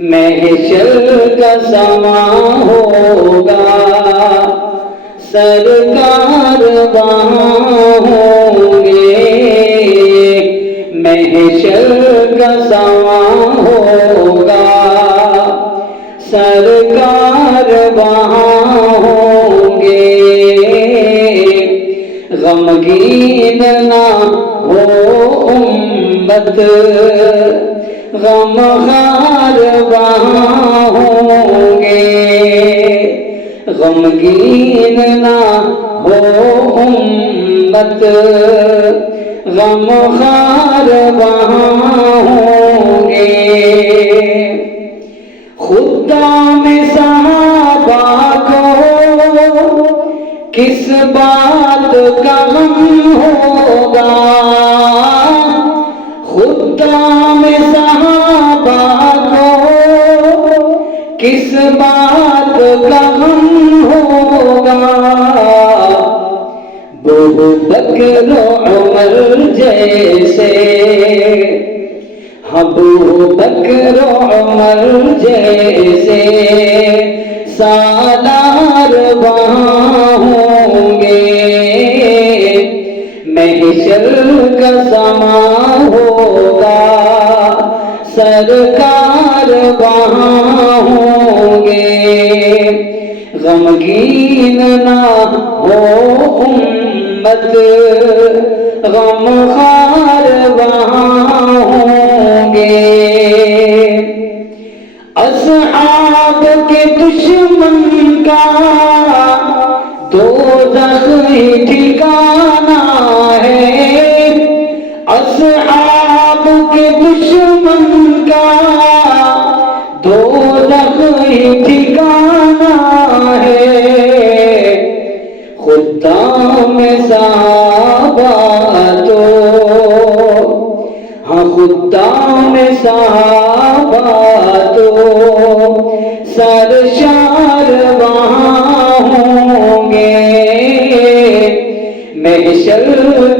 محشر کا سما ہوگا، سرکار وہاں ہوں گے، محشر کا سما ہوگا، سرکار وہاں ہوں گے، غمگین نہ ہو امت، غمخوار وہاں ہوں گے، غمگین نہ ہو امت، غمخوار وہاں ہوں گے، خدام صحابہ کو کس بات کا غم ہوگا، خدام صحابہ کو کس بات کا غم ہوگا، ابو بکر و عمر جیسے، ابو بکر و عمر جیسے سالار وہاں ہوں گے، محشر کا سما ہوگا، سرکار وہاں ہوں گے، غمگین نہ ہو امت، غمخوار وہاں ہوں گے، اصحاب کے دشمن کا دوزخ ہی ٹھکانہ ہے، اصحاب کے دشمن کا دوزخ ہی ٹھکانہ ہے، خدام صحابہ تو، ہاں خدام صحابہ تو سرشار وہاں ہوں گے، محشر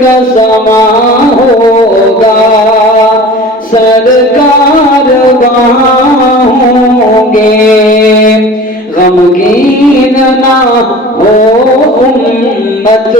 کا سما ہوگا، سرکار وہاں ہوں گے، غمگین نہ ہو امت،